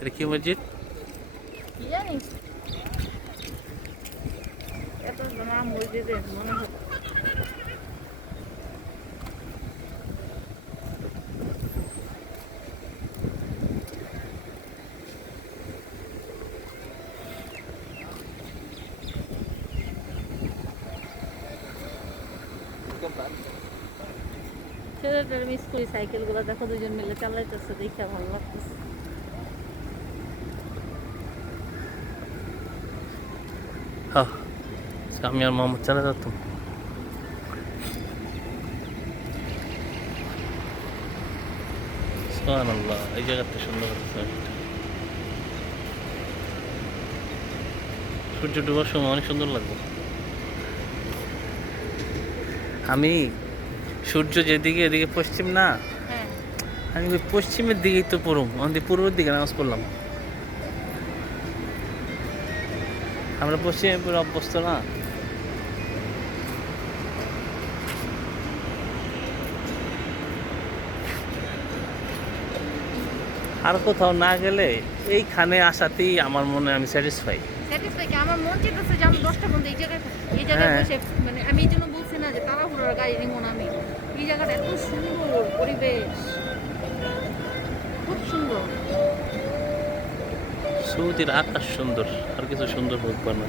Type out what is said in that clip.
এটা কি মসজিদ? কি জানি এত নাম মসজিদের মনে হয়। ছেলেটার মিস করি, সাইকেলগুলো দেখো দুজন মিলে চালাইতেছে, দেখে ভালো লাগতেছে। হ্যাঁ, আমি আর মোহাম্মদ চালা যেতাম। সুবহানাল্লাহ, এই জায়গাটা সুন্দর লাগছে। সূর্য ডুবার সময় অনেক সুন্দর লাগবে। আমি সূর্য যেদিকে এদিকে পশ্চিম না, হ্যাঁ আমি ওই পশ্চিমের দিকেই তো পড়ুম, আমাদের পূর্বের দিকে নামাজ পড়লাম। আমরা পশ্চিমে পুরো অভ্যস্ত না। আর কোথাও না গেলে এইখানে আসাতেই আমার মনে আমি স্যাটিসফাই। স্যাটিসফাই কি আমার মন চাইতেছে যে আমি 10টা বন্ধু এই জায়গায় হ্যাঁ। বসে, মানে আমি এই জন্য বলছি না যে তাড়াহুড়োর গাড়ি নিব না আমি। এই জায়গাটা এত সুন্দর পরিবেশ, খুব সুন্দর। সৌদির আকাশ সুন্দর, আর কিছু সুন্দর হোক বা না।